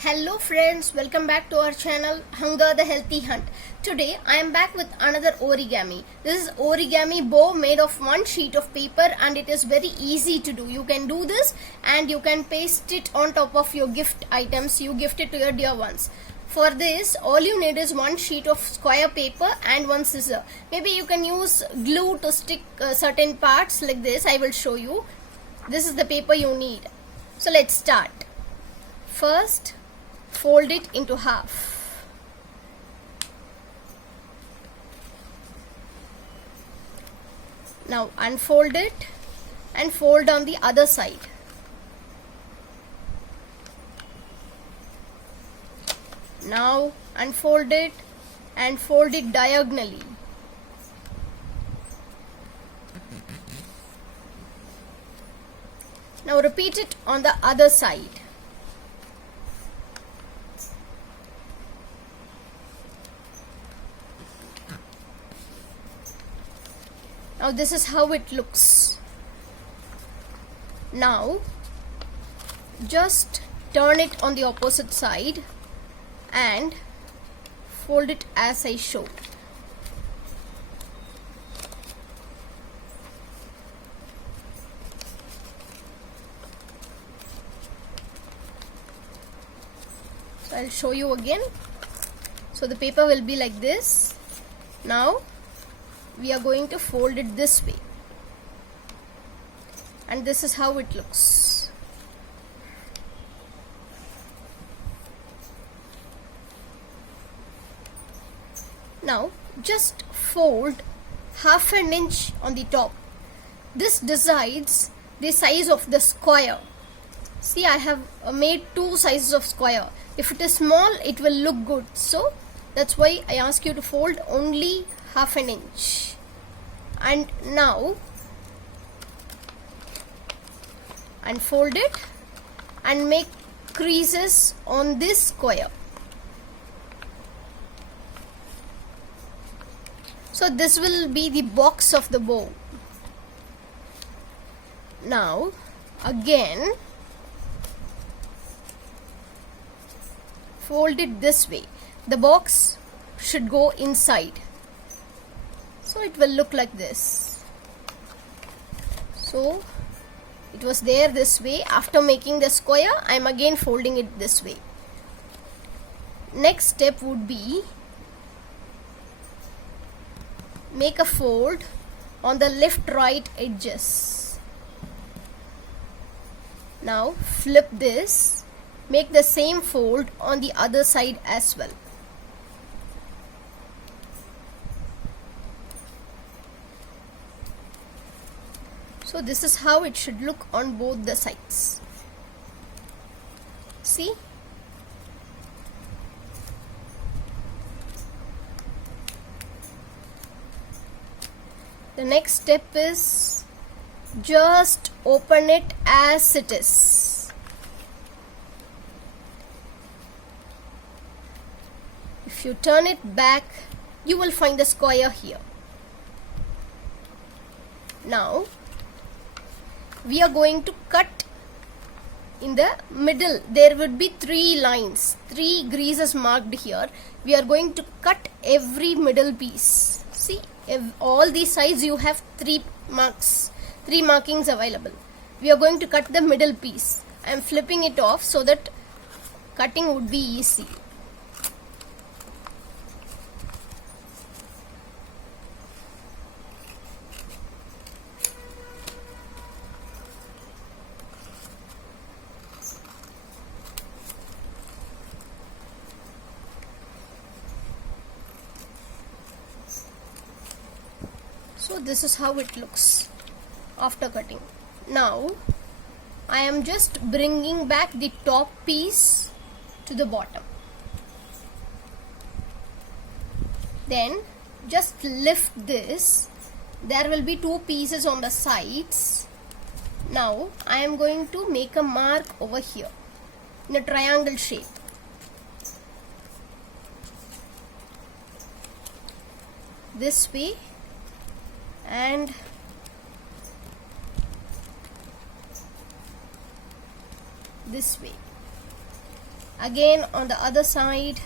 Hello friends, welcome back to our channel Hunger the Healthy Hunt. Today I am back with another origami. This is origami bow made of one sheet of paper and it is very easy to do. You can do this and you can paste it on top of your gift items you gift it to your dear ones. For this, all you need is one sheet of square paper and one scissor. Maybe you can use glue to stick certain parts like this. I will show you. This is the paper you need. So let's start. First, fold it into half. Now unfold it and fold on the other side. Now unfold it and fold it diagonally. Now repeat it on the other side. Now this is how it looks. Now just turn it on the opposite side and fold it as I showed. So I'll show you again. So the paper will be like this. Now we are going to fold it this way, and this is how it looks. Now just fold half an inch on the top. This decides the size of the square. See, I have made two sizes of square. If it is small, it will look good, so that's why I ask you to fold only half an inch. And now unfold it and make creases on this square. So this will be the box of the bow. Now again fold it this way. The box should go inside. So it will look like this. So it was there this way. After making the square, I am again folding it this way. Next step would be make a fold on the left right edges. Now flip this. Make the same fold on the other side as well. So this is how it should look on both the sides. See? The next step is just open it as it is. If you turn it back, you will find the square here. Now we are going to cut in the middle. There would be three lines, three greases marked here. We are going to cut every middle piece. See, all these sides you have three markings available. We are going to cut the middle piece. I am flipping it off so that cutting would be easy. So this is how it looks after cutting. Now I am just bringing back the top piece to the bottom. Then just lift this. There will be two pieces on the sides. Now I am going to make a mark over here in a triangle shape. This way and this way. Again on the other side.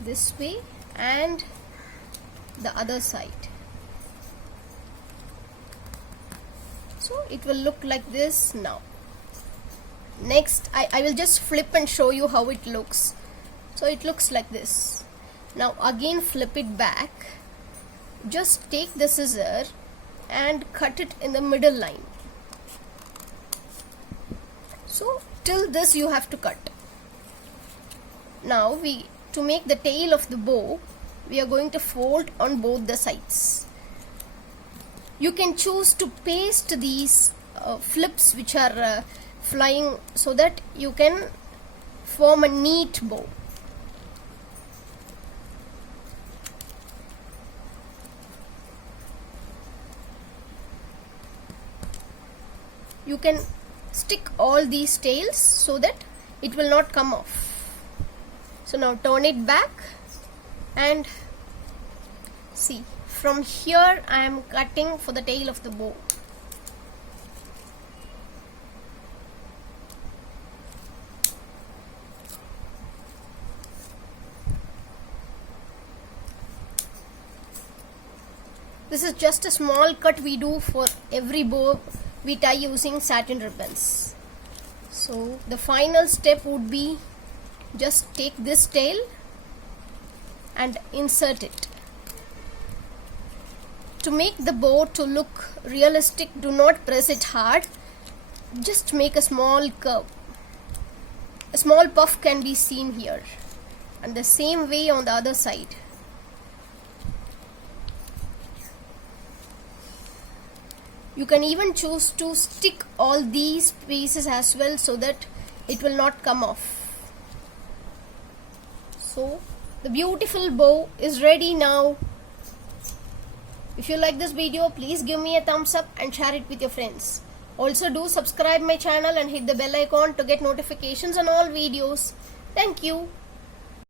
This way and the other side. So it will look like this now. Next I will just flip and show you how it looks. So it looks like this. Now again flip it back. Just take the scissor and cut it in the middle line. So till this you have to cut. Now to make the tail of the bow, we are going to fold on both the sides. You can choose to paste these flips which are flying so that you can form a neat bow. You can stick all these tails so that it will not come off. So now turn it back and see, from here I am cutting for the tail of the bow. This is just a small cut we do for every bow we tie using satin ribbons. So the final step would be just take this tail and insert it. To make the bow to look realistic, do not press it hard. Just make a small curve. A small puff can be seen here, and the same way on the other side. You can even choose to stick all these pieces as well so that it will not come off. So the beautiful bow is ready now. If you like this video, please give me a thumbs up and share it with your friends. Also do subscribe my channel and hit the bell icon to get notifications on all videos. Thank you.